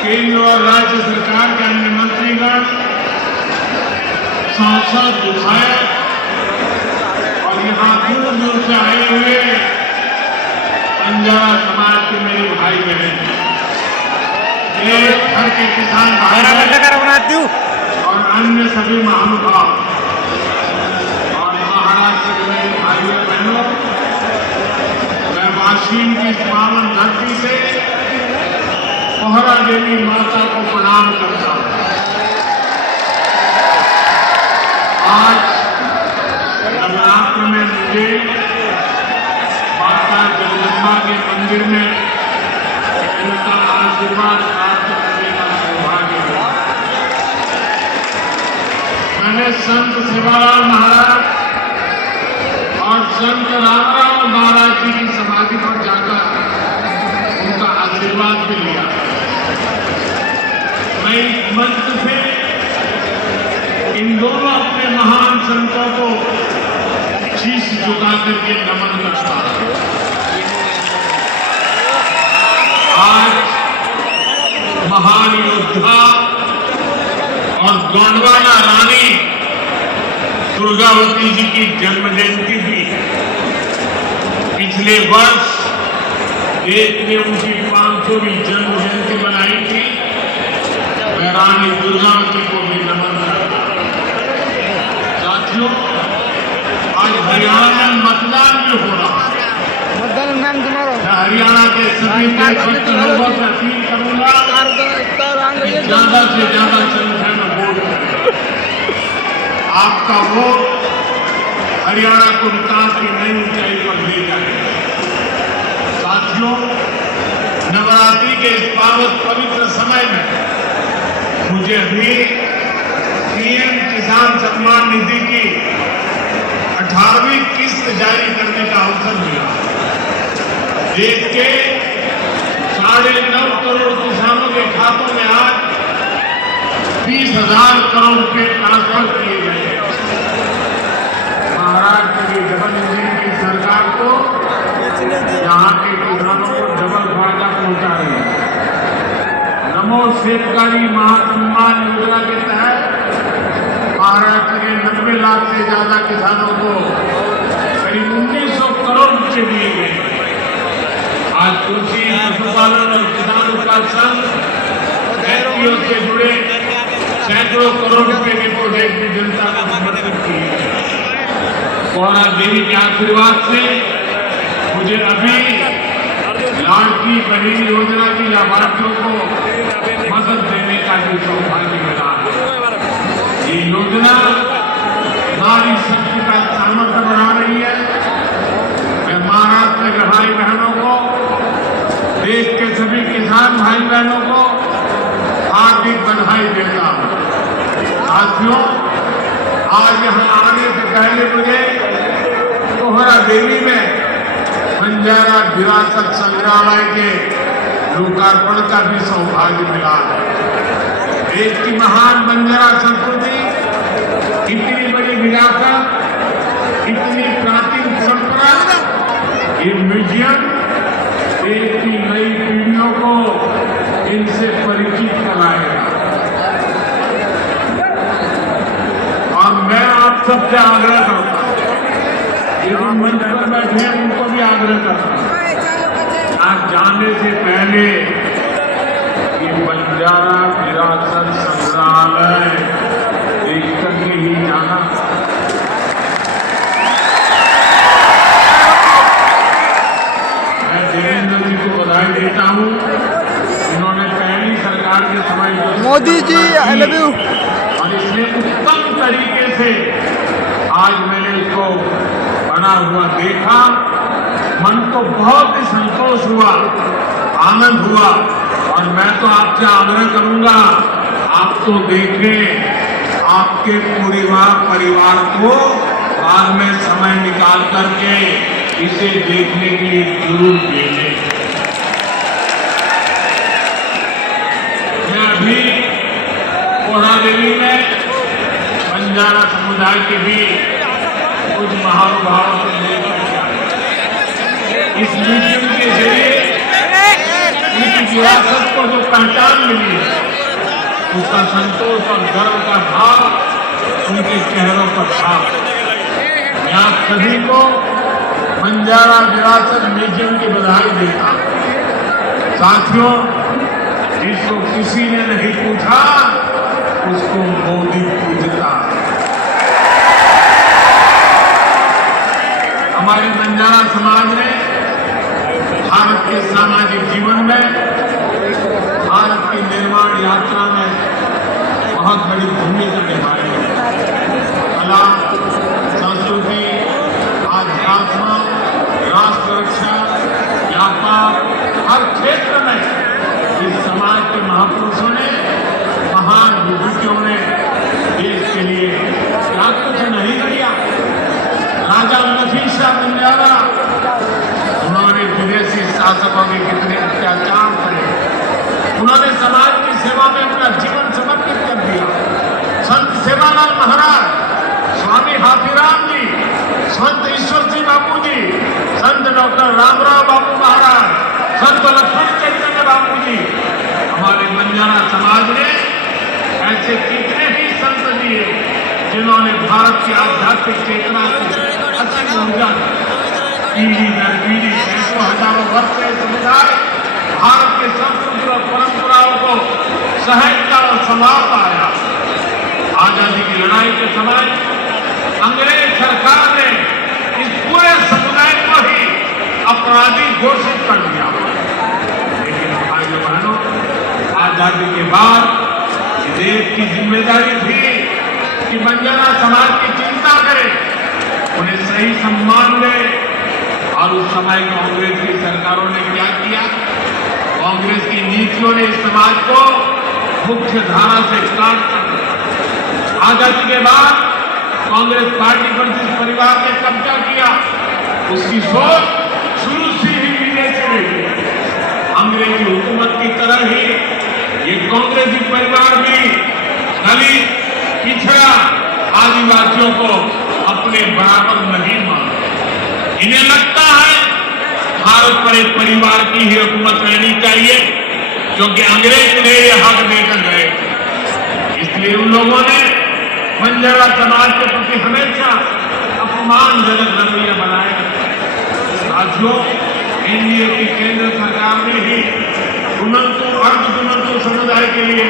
केंद्र और राज्य सरकार के अन्य मंत्रीगण, सांसद, विधायक और यहाँ दूर दूर से आए हुए बंजारा समाज के मेरे भाई बहन, देश भर के किसान भाई और अन्य सभी महानुभाव और महाराष्ट्र के मेरे भाइयों बहनों, मैं वाशिम की पावन धरती से कोहरा देवी माता को प्रणाम करता हूं। आज नवरात्र में मुझे माता जगदम्बा के मंदिर में उनका आशीर्वाद प्राप्त करने का सौभाग्य हुआ। मैंने संत सेवालाल महाराज और संत रामराव महाराज जी की समाधि पर जाकर उनका आशीर्वाद भी लिया। मैं इस मंच से इन दोनों अपने महान संतों को शीश झुका करके नमन करता हूं। आज महान योद्धा और गोंडवाना रानी दुर्गावती जी की जन्म जयंती थी। पिछले वर्ष देश ने उनकी 500वीं जन्म जयंती मनाई थी। मैं रानी दुर्गावती को भी नमन करता हूं। साथियों, आज हरियाणा में मतदान भी हो रहा है। मैं हरियाणा के सभी देशभक्त लोगों से अपील करूंगा कि ज्यादा से ज्यादा संख्या में वोट करें। आपका वोट हरियाणा को विकास की नई ऊंचाई पर ले जाएगा। साथियों, नवरात्रि के इस पावन पवित्र समय में मुझे अभी पीएम किसान सम्मान निधि की 18वीं किस्त जारी करने का अवसर मिला। देश के 9.5 करोड़ किसानों के खातों में आज 20,000 करोड़ रुपए ट्रांसफर किए गए। महाराष्ट्र की डबल इंजन की सरकार को यहाँ के किसानों को डबल फायदा पहुंचा रही है। नमो शेतकारी महासम्मान योजना के तहत महाराष्ट्र के 90 लाख से ज्यादा किसानों को करीब 1900 करोड़ रुपए दिए गए। आज कृषि, पशुपालन और किसान उत्पाद संघ एफपीओ से जुड़े सैकड़ों करोड़ रुपए के प्रोजेक्ट की जनता को समर्पित किए। कोहरा देवी के आशीर्वाद से मुझे अभी लाडली बहन योजना की लाभार्थियों को मदद देने का भी सौभाग्य मिला है। ये योजना नारी शक्ति का सामर्थ्य बढ़ा रही है। मैं महाराष्ट्र के भाई बहनों को, देश के सभी किसान भाई बहनों को हार्दिक बधाई देता हूं। साथियों, आज यहां आने से पहले मुझे कोहरा देवी में बंजारा विरासत संग्रहालय के लोकार्पण का भी सौभाग्य मिला है। देश की महान बंजारा संस्कृति, इतनी बड़ी विरासत, इतनी प्राचीन परंपरा, ये म्यूजियम देश की नई पीढ़ियों को इनसे परिचित कराएगा। और मैं आप सबसे आग्रह करता हूं, जो मंच पर बैठे हैं उनको भी आग्रह करता हूं, आज जाने से पहले ये बंजारा विरासत संग्रहालय देख करके ही जाना। मैं देवेंद्र जी को बधाई देता हूं। उन्होंने पहली सरकार के समय Modi ji I love you, और इसने उत्तम तरीके से आज मैंने इसको बना हुआ देखा। मन को बहुत ही संतोष हुआ, आनंद हुआ। और मैं तो आपसे आग्रह करूंगा, आप तो देखें, आपके परिवार को बाद में समय निकाल करके इसे देखने के लिए जरूर भेजें। मैं अभी कोहरा देवी में बंजारा समुदाय के भी कुछ महानुभावों से मिलकर इस म्यूजियम के जरिए उनकी विरासत को जो पहचान मिली है, उसका संतोष और गर्व का भाव उनके चेहरों पर था। मैं आप सभी को बंजारा विरासत म्यूजियम की बधाई देता हूं। साथियों, जिसको किसी ने नहीं पूछा उसको मोदी पूछता। हमारे बंजारा समाज ने भारत के सामाजिक जीवन में, भारत की निर्माण यात्रा में बहुत बड़ी भूमिका निभाई है। कला, संस्कृति, आध्यात्म, राष्ट्र रक्षा, व्यापार, हर क्षेत्र में इस समाज के महापुरुषों ने, महान विभूतियों ने देश के लिए क्या कुछ नहीं किया। राजा नफीसा बंजारा, उन्होंने विदेशी शासकों के कितने अत्याचार करे, उन्होंने समाज की सेवा में अपना जीवन समर्पित कर दिया। संत सेवालाल महाराज, स्वामी हाथीराम जी, संत ईश्वर सिंह बापू जी, संत डॉक्टर रामराव बापू महाराज, संत लक्ष्मण चैतन्य बापू जी, हमारे बंजारा समाज ने ऐसे कितने ही संत दिए जिन्होंने भारत की आध्यात्मिक चेतना को अच्छी ऊर्जा, पीढ़ी दर पीढ़ी, सैकड़ों हजारों वर्ष के समुदाय भारत के संस्कृति और परंपराओं को सहेजता और संभालता आया। आजादी की लड़ाई के समय अंग्रेज सरकार ने इस पूरे समुदाय को ही अपराधी घोषित कर दिया। लेकिन भाइयों बहनों, आजादी के बाद देश की जिम्मेदारी थी कि बंजारा समाज की चिंता करे, उन्हें सही सम्मान दे। और उस समय कांग्रेस की सरकारों ने क्या किया? कांग्रेस की नीतियों ने इस समाज को मुख्य धारा से काट दिया। आजादी के बाद कांग्रेस पार्टी पर जिस परिवार ने कब्जा किया, उसकी सोच शुरू से ही विदेशी रही। अंग्रेजी हुकूमत की तरह ही ये कांग्रेसी परिवार भी दलित, पिछड़ा, आदिवासियों को अपने बराबर नहीं मानते। इन्हें लगता है भारत पर एक परिवार की ही हुकूमत रहनी चाहिए, क्योंकि अंग्रेज ने ये हक देकर गए। इसलिए उन लोगों ने बंजारा समाज के प्रति हमेशा अपमानजनक रवैया बनाया। साथियों, एनडीए की केंद्र सरकार ने ही गुणंतु अर्ध गुणंतु समुदाय के लिए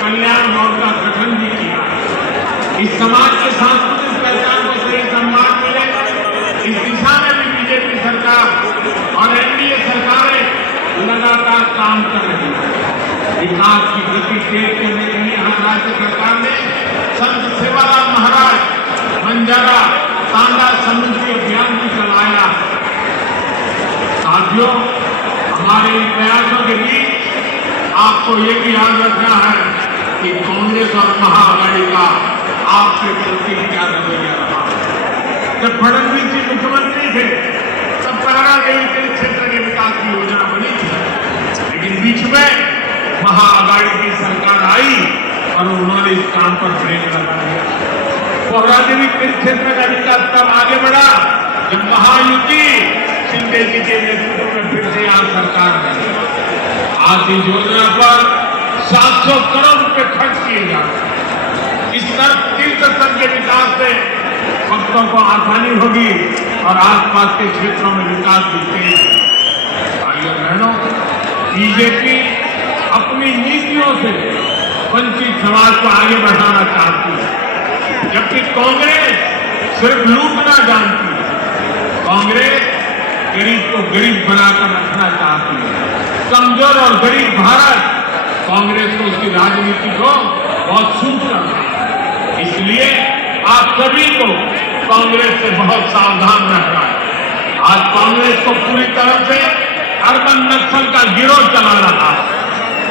कल्याण बोर्ड का गठन भी किया। इस समाज के सांस्कृतिक पहचान को सही सम्मान मिले, इस दिशा में भी बीजेपी सरकार और एनडीए सरकारें लगातार काम कर रही है। विकास की गति तेज करने के लिए हम राज्य सरकार ने संत सेवालाल महाराज बंजारा तांडा समृद्धि अभियान भी चलाया। साथियों, हमारे इन प्रयासों के बीच आपको ये भी याद रखना है कि कांग्रेस और महाआघाड़ी का आपके प्रति क्या रवैया रहा। जब फडणवीस जी मुख्यमंत्री थे तब पैरादेवी के क्षेत्र के विकास की योजना बनी थी, लेकिन बीच में महाआघाड़ी की सरकार आई और उन्होंने इस काम पर ब्रेक लगा दिया। पौरादेवी के क्षेत्र का विकास तब आगे बढ़ा जब महायुति शिंदे जी के नेतृत्व में फिर से यहाँ सरकार बनी। आज इस योजना पर 700 करोड़ रुपए खर्च किए जा रहे हैं। इस तरफ तीर्थ स्थल के विकास से भक्तों को आसानी होगी और आसपास के क्षेत्रों में विकास भी तेज है। भाइयों बहनों, बीजेपी अपनी नीतियों से वंचित समाज को आगे बढ़ाना चाहती है, जबकि कांग्रेस सिर्फ लूटना जानती है। कांग्रेस गरीब को गरीब बनाकर रखना चाहती है। कमजोर और गरीब भारत कांग्रेस को उसकी राजनीति को बहुत सूट करता है। इसलिए आप सभी को कांग्रेस से बहुत सावधान रहना है। आज कांग्रेस को पूरी तरह से अर्बन नक्सल का गिरोह चला रहा है।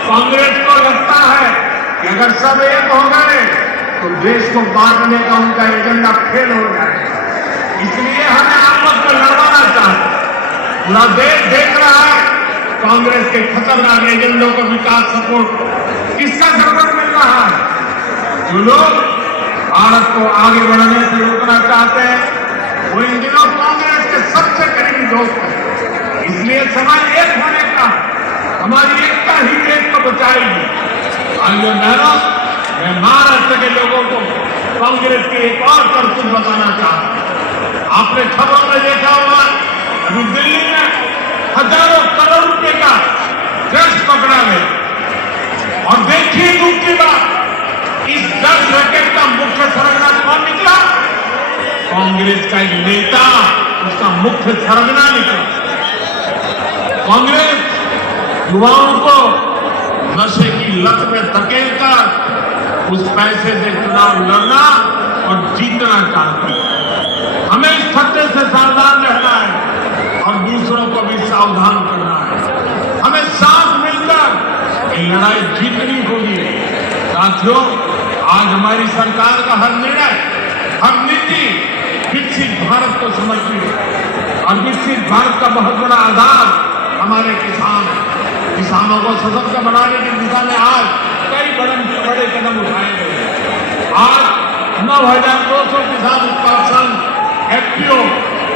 कांग्रेस को लगता है कि अगर सब एक हो गए तो देश को बांटने का उनका एजेंडा फेल हो जाएगा। इसलिए हमें आपस में लड़वाना चाहते। पूरा देश देख रहा है कांग्रेस के खतरनाक एजेंडों को विकास सपोर्ट किसका सपोर्ट मिल रहा है। जो लोग भारत को आगे बढ़ने से रोकना चाहते हैं वो इन दिनों कांग्रेस के सबसे करीबी दोस्त हैं। इसलिए समय एक होने का हमारी एकता ही देश को बचाएगी। भाइयों बहनों, मैं महाराष्ट्र के लोगों को कांग्रेस की एक और करतूत बताना चाहता हूं। आपने खबरों में देखा होगा, अभी दिल्ली में हजारों करोड़ रुपए का ड्रग्स पकड़ा गया। और देखिए दूसरी बात, इस ड्रग्स रैकेट का मुख्य सरगना कौन निकला? कांग्रेस का एक नेता उसका मुख्य सरगना निकला। कांग्रेस युवाओं को नशे की लत में धकेलकर उस पैसे से चुनाव लड़ना और जीतना चाहती है। हमें इस खतरे से सावधान रहना है और दूसरों को भी सावधान करना है। हमें साथ मिलकर ये लड़ाई जीतनी होगी। साथियों, आज हमारी सरकार का हर निर्णय, हर नीति विकसित भारत को समझती है और विकसित भारत का बहुत बड़ा आधार हमारे किसान हैं। किसानों को सशक्त बनाने की दिशा में आज कई बड़े कदम उठाए गए। आज 9,200 किसान उत्पादक संघ एफपीओ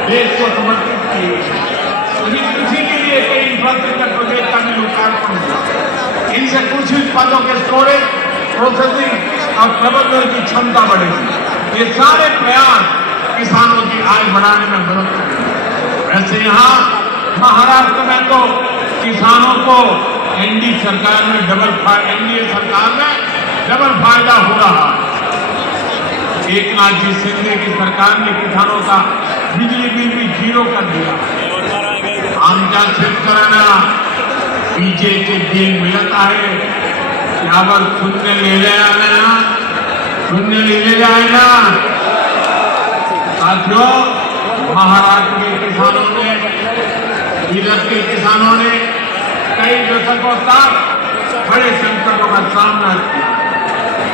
देश को समर्पित किए। अभी कृषि के लिए कई इंफ्रास्ट्रक्चर प्रोजेक्ट का भी लोकार्पण हुआ। इनसे कृषि उत्पादों के स्टोरेज, प्रोसेसिंग और प्रबंधन की क्षमता बढ़ेगी। ये सारे प्रयास किसानों की आय बढ़ाने में मदद करेंगे। वैसे यहाँ महाराष्ट्र में तो किसानों को एनडीए सरकार में डबल फायदा हो रहा है। एकनाथ जी शिंदे की सरकार ने किसानों का बिजली बिल भी 0 कर दिया। आमच्या शेतकऱ्यांना बीजेचे बिल मिळत आहे, त्यावर शून्य लिहिलेले आहे ना, शून्य लिहिलेले आहे ना। साथियों, महाराष्ट्र के किसानों ने, विदर्भ के किसानों ने कई दशकों तक बड़े संकटों का सामना किया।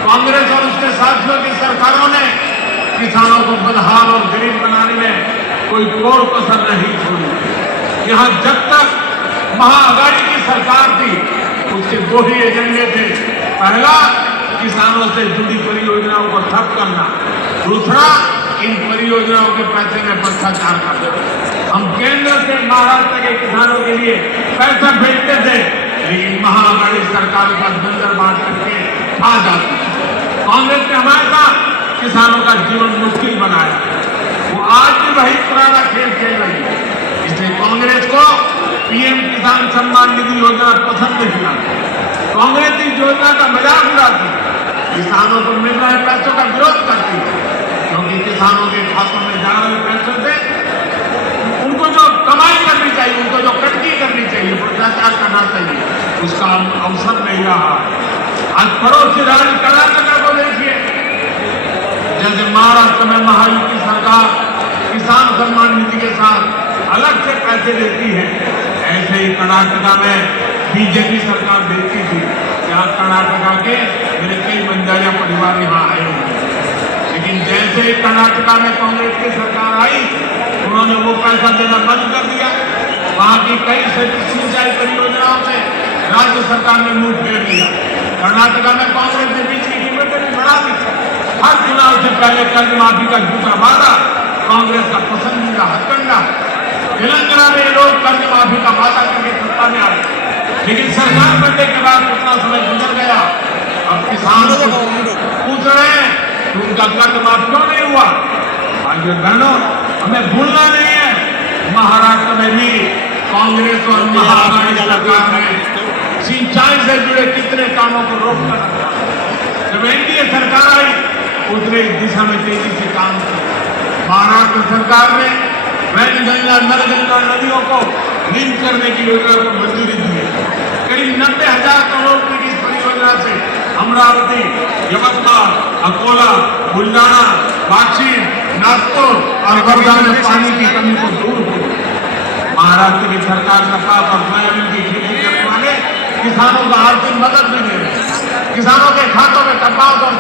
कांग्रेस और उसके साथियों की सरकारों ने किसानों को बदहाल और गरीब बनाने में कोई कोर कसर नहीं छोड़ी। यहाँ जब तक महाआघाड़ी की सरकार थी, उसके 2 ही एजेंडे थे। पहला, किसानों से जुड़ी परियोजनाओं को ठप करना। दूसरा, इन परियोजनाओं के पैसे में भ्रष्टाचार करना। हम केंद्र से महाराष्ट्र के किसानों के लिए पैसा भेजते थे, लेकिन महाआघाड़ी सरकार का बंदर बांट करके खा जाती। कांग्रेस ने हमेशा किसानों का जीवन मुश्किल बनाया। वो आज भी वही पुराना खेल खेल रही है। इसलिए कांग्रेस को पीएम किसान सम्मान निधि योजना पसंद नहीं आती। कांग्रेस इस योजना का मजाक उड़ाती, किसानों को मिल रहे पैसों का विरोध करती है, क्योंकि किसानों के खातों में जा रहे पैसों से उनको जो कमाई करनी चाहिए, उनको जो कटनी करनी चाहिए, भ्रष्टाचार करना चाहिए, उसका अवसर नहीं रहा। आज पड़ोसी राज्य कर्नाटक को देखिए, जैसे महाराष्ट्र में महायुति सरकार किसान सम्मान निधि के साथ अलग से पैसे देती है, ऐसे ही कर्नाटक में बीजेपी सरकार देती थी। यहाँ कर्नाटक के मेरे कई बंजारा परिवार यहाँ आए हुए, लेकिन जैसे ही कर्नाटक में कांग्रेस की सरकार आई, उन्होंने वो पैसा देना बंद कर दिया। वहां की कई सिंचाई परियोजनाओं से राज्य सरकार ने मुंह फेर लिया। कर्नाटक में कांग्रेस ने बीज की कीमतें भी बढ़ा दी। हर चुनाव से पहले कर्ज माफी का झूठा वादा कांग्रेस का पसंदीदा हथकंडा। तेलंगाना में लोग कर्ज माफी का वादा करके सत्ता में आए, लेकिन सरकार बनने के बाद कितना समय गुजर गया, अब किसानों को पूछ रहे हैं कि उनका कर्ज माफ क्यों नहीं हुआ। भाइयों बहनों, हमें भूलना नहीं है, महाराष्ट्र में भी कांग्रेस और महाआघाड़ी सरकार ने सिंचाई से जुड़े कितने कामों को रोक कर रखा। जब एनडीए सरकार आई, उसने इस दिशा में तेजी से काम किया। महाराष्ट्र सरकार ने वैनगंगा, नलगंगा नदियों को लिंक करने की योजना को मंजूरी दी है। करीब 90,000 करोड़ रुपए की इस परियोजना से अमरावती, यवतमाळ, अकोला, बुलढाणा, वाशिम, नागपुर और वर्धा में पानी की कमी को दूर हो। महाराष्ट्र की सरकार कपास और सोयाबीन की खेती करने वाले किसानों को आर्थिक मदद भी दे रही है। किसानों के खातों में कपास और